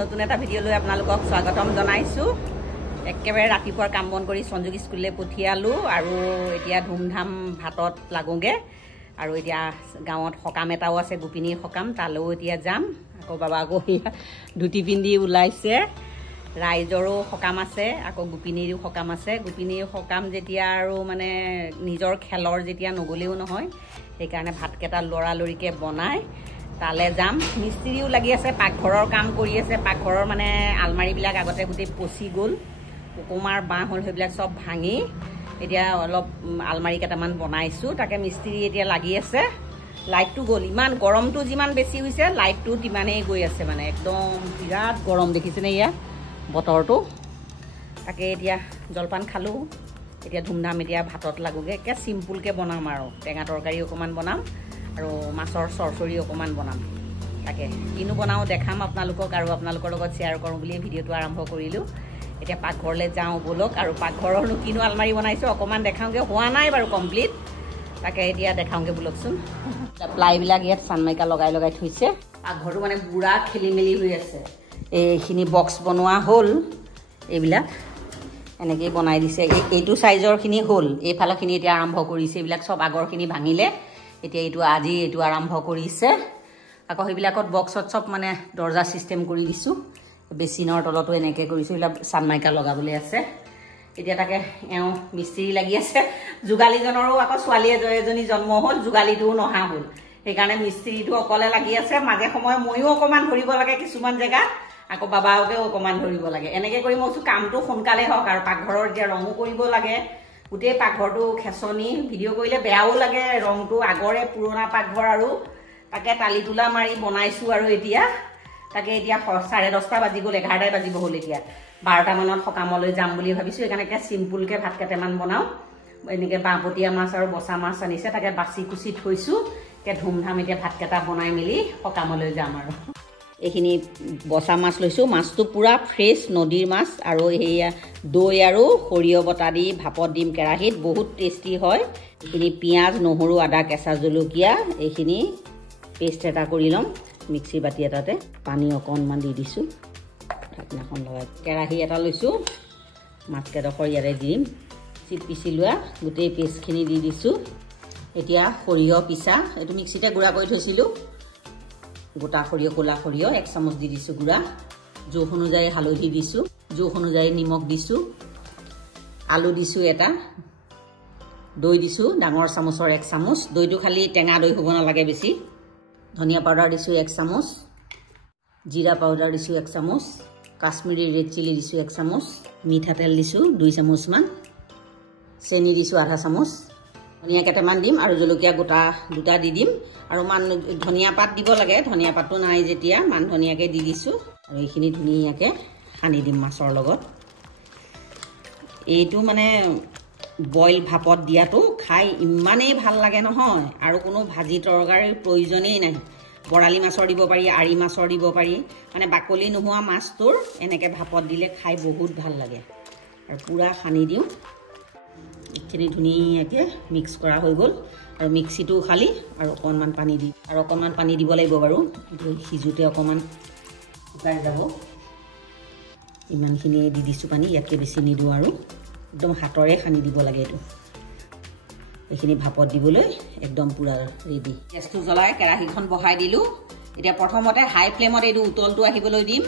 নতুন এটা ভিডিঅ' লৈ আপোনালোকক স্বাগতম জনাইছোঁ। একেবাৰে ৰাতিপুৱাৰ কাম বন কৰি সঞ্জুক স্কুললৈ পঠিয়ালোঁ আৰু এতিয়া ধুমধাম ভাতত লাগোগে। আৰু এতিয়া গাঁৱত সকাম এটাও আছে, গোপিনীৰ সকাম, তালৈও এতিয়া যাম। আকৌ বাবা আকৌ ধুতি পিন্ধি ওলাইছে। ৰাইজৰো সকাম আছে, আকৌ গোপিনীৰো সকাম আছে। গোপিনীৰ সকাম যেতিয়া আৰু মানে নিজৰ খেলৰ যেতিয়া নগ'লেও নহয়, সেইকাৰণে ভাতকেইটা লৰালৰিকৈ বনাই তালৈ যাম। মিস্ত্ৰীও লাগি আছে, পাকঘৰৰ কাম কৰি আছে। পাকঘৰৰ মানে আলমাৰিবিলাক আগতে গোটেই পচি গ'ল, কুকুমাৰ বাঁহ হ'ল, সেইবিলাক চব ভাঙি এতিয়া অলপ আলমাৰি কেইটামান বনাইছোঁ। তাকে মিস্ত্ৰী এতিয়া লাগি আছে। লাইটটো গ'ল, ইমান গৰমটো যিমান বেছি হৈছে লাইটটো তিমানেই গৈ আছে, মানে একদম বিৰাট গৰম দেখিছেনে ইয়াত বতৰটো। তাকে এতিয়া জলপান খালোঁ, এতিয়া ধুমধাম এতিয়া ভাতত লাগোগে। একে চিম্পুলকৈ বনাম আৰু টেঙা তৰকাৰী অকণমান বনাম আৰু মাছৰ চৰচৰি অকণমান বনাম। তাকে কিনো বনাওঁ দেখাম আপোনালোকক আৰু আপোনালোকৰ লগত শ্বেয়াৰ কৰোঁ বুলি ভিডিঅ'টো আৰম্ভ কৰিলোঁ। এতিয়া পাকঘৰলৈ যাওঁ ব'লক, আৰু পাকঘৰৰনো কিনো আলমাৰি বনাইছোঁ অকণমান দেখাওঁগৈ। হোৱা নাই বাৰু কমপ্লিট, তাকে এতিয়া দেখাওঁগৈ ব'লকচোন। প্লাইবিলাক ইয়াত চানমাইকা লগাই লগাই থৈছে। পাকঘৰটো মানে বুঢ়া খেলি মেলি হৈ আছে। এইখিনি বক্স বনোৱা হ'ল, এইবিলাক এনেকেই বনাই দিছে। এইটো চাইজৰখিনি হ'ল, এইফালৰখিনি এতিয়া আৰম্ভ কৰিছে। এইবিলাক চব আগৰখিনি ভাঙিলে, এতিয়া আজি এইটো আৰম্ভ কৰিছে। আকৌ সেইবিলাকত বক্সত চব মানে দৰ্জা ছিষ্টেম কৰি দিছোঁ। বেচিনৰ তলতো এনেকৈ কৰিছোঁ, এইবিলাক চানমাইকা লগাবলৈ আছে। এতিয়া তাকে এওঁ মিস্ত্ৰী লাগি আছে। যোগালীজনৰো আকৌ ছোৱালী এজনী জন্ম হ'ল, যোগালীটোও নহা হ'ল, সেইকাৰণে মিস্ত্ৰীটো অকলে লাগি আছে। মাজে সময়ে ময়ো অকণমান ধৰিব লাগে কিছুমান জেগাত, আকৌ বাবাওকেও অকণমান ধৰিব লাগে। এনেকৈ কৰি মই কৈছোঁ কামটো সোনকালে হওক, আৰু পাকঘৰৰ এতিয়া ৰঙো কৰিব লাগে। গোটেই পাকঘৰটো খেচনি, ভিডিঅ' কৰিলে বেয়াও লাগে, ৰংটো আগৰে পুৰণা পাকঘৰ। আৰু তাকে টালি তোলা মাৰি বনাইছোঁ। আৰু এতিয়া তাকে এতিয়া 10:30 বাজি গ'ল, 11টাই বাজিব হ'ল। এতিয়া 12টামানত সকামলৈ যাম বুলি ভাবিছোঁ, সেইকাৰণে চিম্পুলকৈ ভাত কেইটামান বনাওঁ। এনেকৈ বাঁহপতীয়া মাছ আৰু বচা মাছ আনিছে, তাকে বাচি কুচি থৈছোঁ। এতিয়া ধুমধাম এতিয়া ভাতকেইটা বনাই মেলি সকামলৈ যাম। আৰু এইখিনি বচা মাছ লৈছোঁ, মাছটো পূৰা ফ্ৰেছ নদীৰ মাছ। আৰু সেয়া দৈ আৰু সৰিয়হ বটা দি ভাপত দিম কেৰাহীত, বহুত টেষ্টি হয়। এইখিনি পিঁয়াজ, নহৰু, আদা, কেঁচা জলকীয়া এইখিনি পেষ্ট এটা কৰি ল'ম মিক্সি বাতি এটাতে। পানী অকণমান দি দিছোঁ, ঢাকনাখন লগাই। কেৰাহী এটা লৈছোঁ, মাছকেইডোখৰ ইয়াতে দিম। পিচি লোৱা গোটেই পেষ্টখিনি দি দিছোঁ। এতিয়া সৰিয়হ পিচা, এইটো মিক্সিতে গুড়া কৰি থৈছিলোঁ। গোটা সৰিয়হ, ক'লা সৰিয়হ 1 চামুচ দি দিছোঁ গুড়া। জোখ অনুযায়ী হালধি দিছোঁ, জোখ অনুযায়ী নিমখ দিছোঁ। আলু দিছোঁ এটা, দৈ দিছোঁ ডাঙৰ চামুচৰ 1 চামুচ। দৈটো খালি টেঙা দৈ হ'ব নালাগে বেছি। ধনিয়া পাউডাৰ দিছোঁ 1 চামুচ, জিৰা পাউডাৰ দিছোঁ 1 চামুচ, কাশ্মীৰী ৰেড চিলি দিছোঁ 1 চামুচ, মিঠাতেল দিছোঁ 2 চামুচমান, চেনি দিছোঁ আধা চামুচ, ধনিয়া কেইটামান দিম আৰু জলকীয়া গোটা 2টা দি দিম। আৰু ধনিয়া পাত দিব লাগে, ধনিয়া পাতটো নাই যেতিয়া মান ধনিয়াকৈ দি দিছোঁ। আৰু এইখিনি ধুনীয়াকৈ সানি দিম মাছৰ লগত। এইটো মানে বইল ভাপত দিয়াটো খাই ইমানেই ভাল লাগে নহয়, আৰু কোনো ভাজি তৰকাৰীৰ প্ৰয়োজনেই নাই। বৰালি মাছৰ দিব পাৰি, আৰি মাছৰ দিব পাৰি, মানে বাকলি নোহোৱা মাছটোৰ এনেকৈ ভাপত দিলে খাই বহুত ভাল লাগে। আৰু পূৰা সানি দিওঁ। এইখিনি ধুনীয়াকৈ মিক্স কৰা হৈ গ'ল। আৰু মিক্সিটো খালি আৰু অকণমান পানী দি, আৰু অকণমান পানী দিব লাগিব বাৰু, সিজোতে অকণমান শুকাই যাব। ইমানখিনি দি দিছোঁ পানী, ইয়াতকৈ বেছি নিদিওঁ। আৰু একদম হাতৰে সানি দিব লাগে এইটো। এইখিনি ভাপত দিবলৈ একদম পূৰা ৰেডি। গেছটো জ্বলাই কেৰাহীখন বহাই দিলোঁ। এতিয়া প্ৰথমতে হাই ফ্লেমত এইটো উতলটো আহিবলৈ দিম।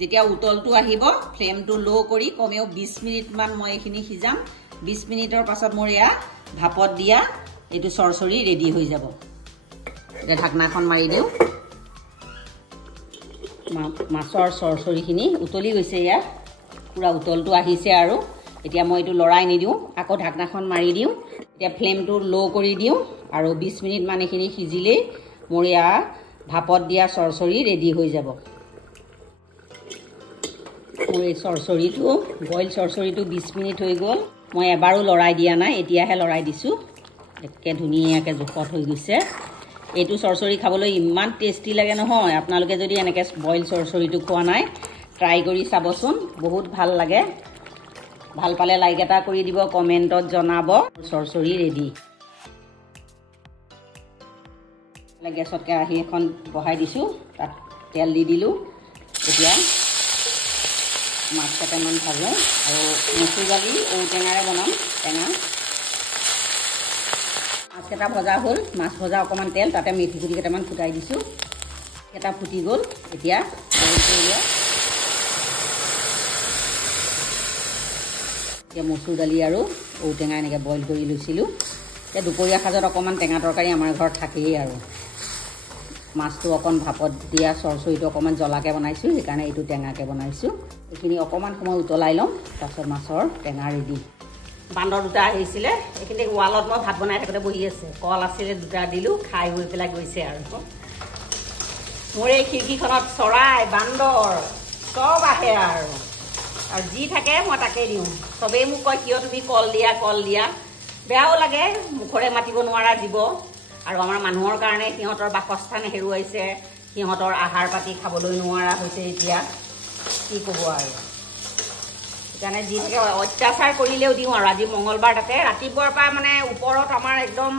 যেতিয়া উতলটো আহিব, ফ্লেমটো ল' কৰি কমেও 20 মিনিটমান মই এইখিনি সিজাম। 20 মিনিটৰ পাছত মোৰ এয়া ভাপত দিয়া এইটো চৰচৰি ৰেডি হৈ যাব। এতিয়া ঢাকনাখন মাৰি দিওঁ। মাছৰ চৰচৰিখিনি উতলি গৈছে, ইয়াত পূৰা উতলটো আহিছে। আৰু এতিয়া মই এইটো লৰাই নিদিওঁ, আকৌ ঢাকনাখন মাৰি দিওঁ। এতিয়া ফ্লেমটো ল' কৰি দিওঁ, আৰু 20 মিনিটমান এইখিনি সিজিলেই মোৰ এয়া ভাপত দিয়া চৰচৰি ৰেডি হৈ যাব। মোৰ এই চৰচৰিটো, বইল চৰচৰিটো 20 মিনিট হৈ গ'ল। মই এবাৰো লৰাই দিয়া নাই, এতিয়াহে লৰাই দিছোঁ। একে ধুনীয়াকৈ জোখত হৈ গৈছে। এইটো চৰচৰি খাবলৈ ইমান টেষ্টি লাগে নহয়। আপোনালোকে যদি এনেকৈ বইল চৰচৰিটো খোৱা নাই, ট্ৰাই কৰি চাবচোন, বহুত ভাল লাগে। ভাল পালে লাইক এটা কৰি দিব, কমেণ্টত জনাব। চৰচৰি ৰেডি। গেছত কেৰাহী এখন বহাই দিছোঁ, তাত তেল দি দিলোঁ। এতিয়া মাছ কেইটামান ভাজোঁ আৰু মচুৰ দালি ঔটেঙাৰে বনাম টেঙা। মাছকেইটা ভজা হ'ল, মাছ ভজা অকণমান তেল, তাতে মেথি গুটি কেইটামান ফুটাই দিছোঁ। কেইটা ফুটি গ'ল, এতিয়া বইল কৰি দিয়া। এতিয়া মচুৰ দালি আৰু ঔটেঙা এনেকৈ বইল কৰি লৈছিলোঁ। এতিয়া দুপৰীয়া সাজত অকণমান টেঙা তৰকাৰী আমাৰ ঘৰত থাকেই আৰু মাছটো অকণ ভাপত দিয়া চৰচৰিটো অকণমান জ্বলাকৈ বনাইছোঁ, সেইকাৰণে এইটো টেঙাকৈ বনাইছোঁ। এইখিনি অকণমান সময় উতলাই ল'ম, তাৰপিছত মাছৰ টেঙা ৰেডি। বান্দৰ দুটা আহিছিলে, এইখিনি ৱালত মই ভাত বনাই থাকোঁতে বহি আছে, কল আছিলে দুটা দিলোঁ, খাই হৈ পেলাই গৈছে আৰু। মোৰ এই খিৰিকীখনত চৰাই বান্দৰ চব আহে আৰু যি থাকে মই তাকে দিওঁ। চবেই মোক কয় কিয় তুমি কল দিয়া কল দিয়া, বেয়াও লাগে, মুখৰে মাতিব নোৱাৰা জীৱ আৰু আমাৰ মানুহৰ কাৰণে সিহঁতৰ বাসস্থান হেৰুৱাইছে, সিহঁতৰ আহাৰ পাতি খাবলৈ নোৱাৰা হৈছে। এতিয়া কি ক'ব আৰু, সেইকাৰণে যি থাকে অত্যাচাৰ কৰিলেও দিওঁ আৰু। আজি মঙলবাৰ, তাতে ৰাতিপুৱাৰ পৰা মানে ওপৰত আমাৰ একদম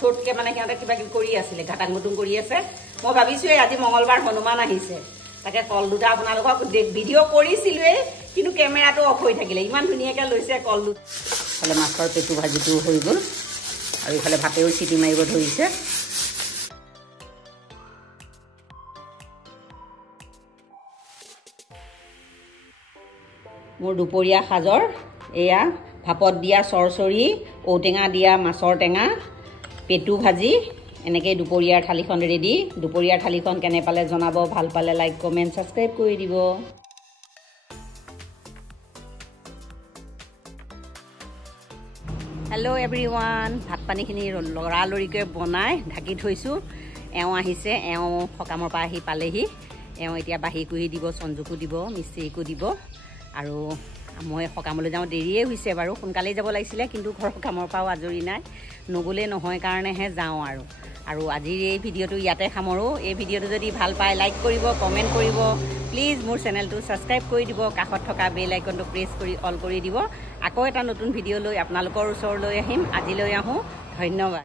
চৰ্টকৈ মানে সিহঁতে কিবা কিবি কৰি আছিলে, ঘাটাং ঘুটুং কৰি আছে। মই ভাবিছোঁৱেই আজি মঙলবাৰ হনুমান আহিছে, তাকে কল দুটা আপোনালোকক ভিডিঅ' কৰিছিলোঁৱেই, কিন্তু কেমেৰাটো অফ হৈ থাকিলে। ইমান ধুনীয়াকৈ লৈছে কল দুটা। ইফালে মাছৰ পেটু ভাজিটো হৈ গ'ল আৰু ইফালে ভাতেও চিটি মাৰিব ধৰিছে। মোৰ দুপৰীয়া সাজৰ এয়া ভাপত দিয়া চৰচৰি, ঔটেঙা দিয়া মাছৰ টেঙা, পেটু ভাজি, এনেকৈ দুপৰীয়াৰ থালিখন ৰেডি। দুপৰীয়াৰ থালিখন কেনে পালে জনাব, ভাল পালে লাইক কমেণ্ট ছাবস্ক্ৰাইব কৰি দিব। হেল্ল' এভৰিৱান, ভাত পানীখিনি লৰালৰিকৈ বনাই ঢাকি থৈছোঁ। এওঁ আহিছে, এওঁ সকামৰ পৰা আহি পালেহি। এওঁ এতিয়া বাঢ়ি কুহি দিব, সঞ্জুকো দিব, মিস্ত্ৰীকো দিব আৰু মই সকামলৈ যাওঁ। দেৰিয়ে হৈছে বাৰু, সোনকালেই যাব লাগিছিলে, কিন্তু ঘৰৰ কামৰ পৰাও আজৰি নাই, নগ'লেই নহয় কাৰণেহে যাওঁ আৰু আজিৰ এই ভিডিঅ'টো ইয়াতে সামৰোঁ। এই ভিডিঅ'টো যদি ভাল পায় লাইক কৰিব, কমেণ্ট কৰিব, প্লিজ মোৰ চেনেলটো ছাবস্ক্ৰাইব কৰি দিব, কাষত থকা বেল আইকনটো প্ৰেছ কৰি অল কৰি দিব। আকৌ এটা নতুন ভিডিঅ' লৈ আপোনালোকৰ ওচৰলৈ আহিম। আজিলৈ আহোঁ, ধন্যবাদ।